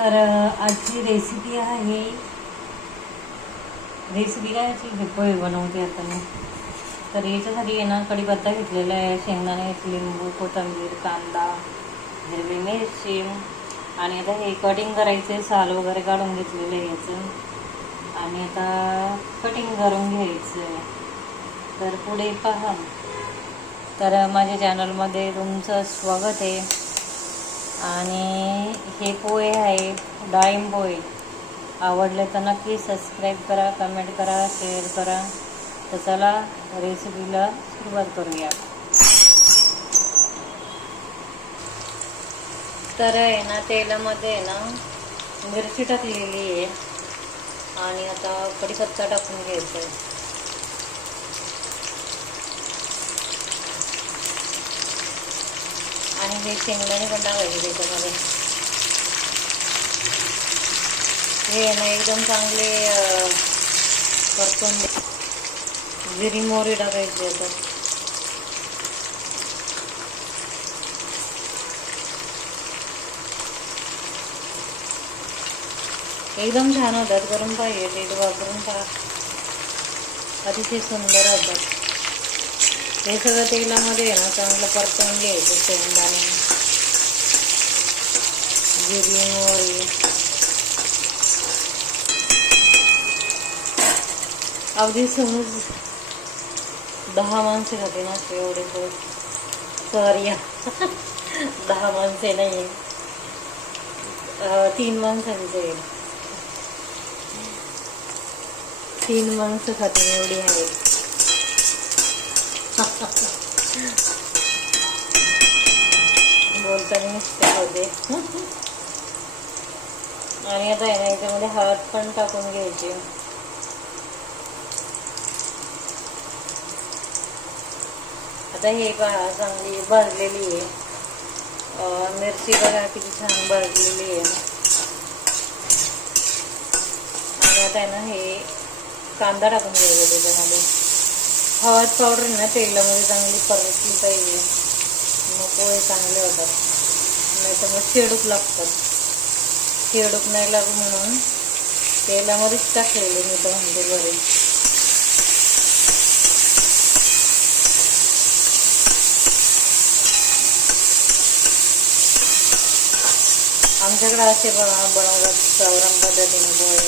तर आजची रेसिपी आहे, रेसिपी काय याची पोहे बनवते आता मी. तर याच्यासाठी आहे ना, कढीपत्ता घेतलेला आहे, शेंगदाणे, लिंबू, कोथिंबीर, कांदा, हिरवी मिरची आणि आता हे कटिंग करायचे, साल वगैरे काढून घेतलेलं आहे याचं आणि आता कटिंग करून घ्यायचं आहे. तर पुढे पहा. तर माझ्या चॅनलमध्ये तुमचं स्वागत आहे. आणि हे पोहे आहे डाळिंब पोहे. आवडले तर नक्की सबस्क्राईब करा, कमेंट करा, शेअर करा. तर चला रेसिपीला सुरुवात करूया. तर आहे ना, तेलामध्ये आहे ना मिरची टाकलेली आहे आणि आता कढीपत्ता टाकून घ्यायचा आहे. आणि हे शेंगदाणे पण टाकायचे त्याच्यामध्ये. हे ना एकदम चांगले परतून जिरी मोहरी टाकायची आता. एकदम छान होतात, करून पाहिजे, तेल वापरून पहा, अतिशय सुंदर होतात. हे सगळं तेलामध्ये आहे ना चांगलं परतवून घ्यायचं. शेंगदाणे, जिरी मोहरी. अगदी सहज 10 माणसे खाते ना एवढे सहज. सॉरी 10 माणसे नाही, 3 माणसांचे. 3 माणसं खाते एवढी आहेत. बोलताना मिस्टेक होते. आणि आता आहे ना याच्यामध्ये हळद पण टाकून घ्यायची. आता हे पहा, चांगली भाजलेली आहे. मिरची बघा किती छान भाजलेली आहे. आणि आता आहे ना हे कांदा टाकून घ्यायचा त्याच्यामध्ये. हळद पावडर ना तेलामध्ये चांगली परतली पाहिजे, मग पोहे चांगले होतात. नाही तर मग शेडूक लागतात. शेडूक नाही लागू म्हणून तेलामध्येच टाकलेले मी तर म्हणते बरे. आमच्याकडे असे बनवतात गावरान पद्धतीने पोहे.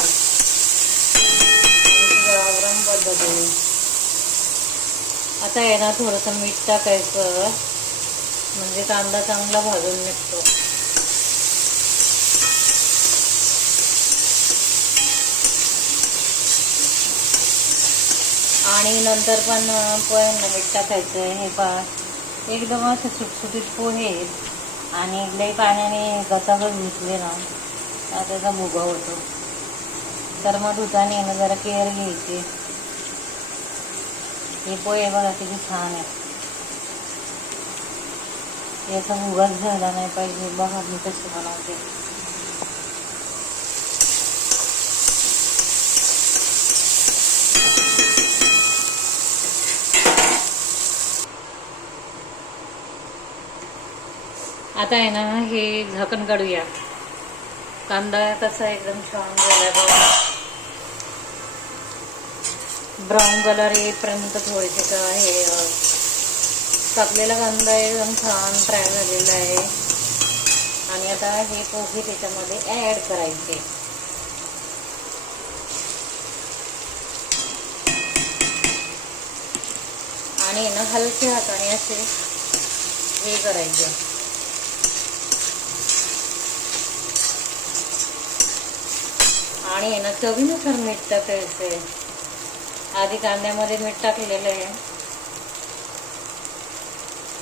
गावरान पद्धतीने. आता आहे ना थोडंसं मीठ टाकायचं, म्हणजे कांदा चांगला भाजून निघतो. आणि नंतर पण पोह्यांना मीठ टाकायचं. हे पहा, एकदम असं सुटसुटीत पोहे आहेत आणि लई पाण्याने गचागच धुतले ना त्याचा भुगा होतो. तर मग धुताने ना जरा केअर घ्यायची. हे पोहे बघा किती छान आहे. याचा भुगाच झाला नाही पाहिजे. बघा मी कशी बनवते. आता आहे ना हे झाकण काढूया. कांदा कसा एकदम छान झाला बघा. ब्राऊन कलर येईपर्यंत थोडेसे का हे कापलेला कांदा एकदम छान फ्राय झालेला आहे. आणि आता हे पोहे त्याच्यामध्ये ॲड करायचे. आणि ना हलक्या हाताने असे हे करायचे. आणि ना चवीनुसार मीठ टाकायचं आहे. आधी कांद्यामध्ये मीठ टाकलेलं आहे.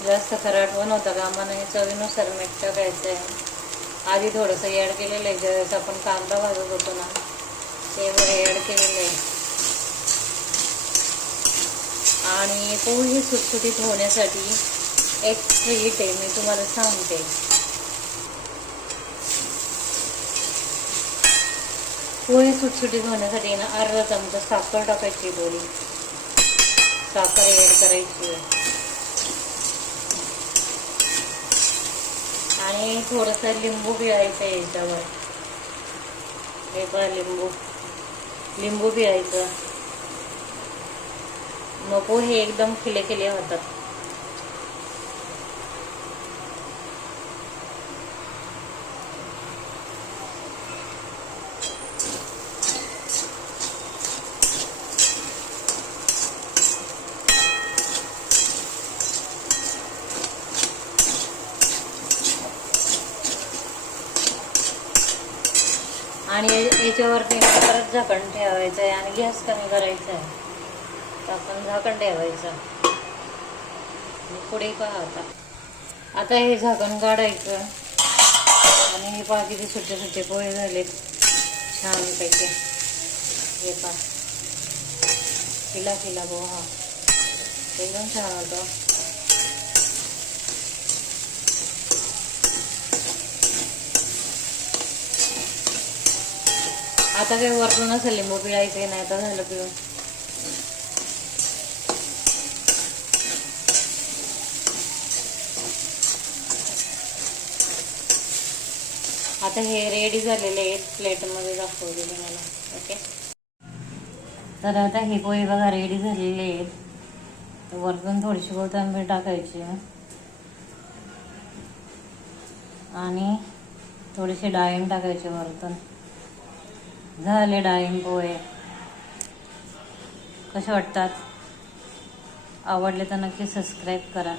जास्त खराट बनवता कामा नये, चवीनुसार मीठ टाकायचं आहे. आधी थोडंसं ॲड केलेलं आहे, ज्यावेळेस आपण कांदा भाजत होतो ना तेव्हा ॲड केलेलं आहे. आणि पोहे सुटसुटीत होण्यासाठी एक ट्रीट आहे, मी तुम्हाला सांगते. पोहे सुटसुटीत होण्यासाठी ना अर्धा चमचा साखर टाकायची. थोडी साखर ॲड करायची आणि थोडंसं लिंबू पिळायचं याच्यावर. हे पहा लिंबू पिळायचं. मग पोहे एकदम खिले खिले होतात. आणि याच्यावरती परत झाकण ठेवायचं आहे आणि गॅस कमी करायचा आहे. तर आपण झाकण ठेवायचं. पुढे पहा आता हे झाकण काढायचं आणि हे पहा किती सुट्टे सुट्टे पोहे झाले छानपैकी. हे पहा खिला पोहा एकदम छान होतं. आता काही वरतून असं लिंबू पिळायचं नाही. आता झालं पिळून. आता हे रेडी झालेले आहेत. प्लेटमध्ये दाखवले मला. ओके. तर आता हे पोहे बघा रेडी झालेले आहेत. तर वरतून थोडीशी कोथिंबीर टाकायची आणि थोडीशी डाळिंब टाकायची वरतून. झाले डाळिंब पोहे. कसे वाटतात? आवडले तर नक्की सबस्क्राईब करा.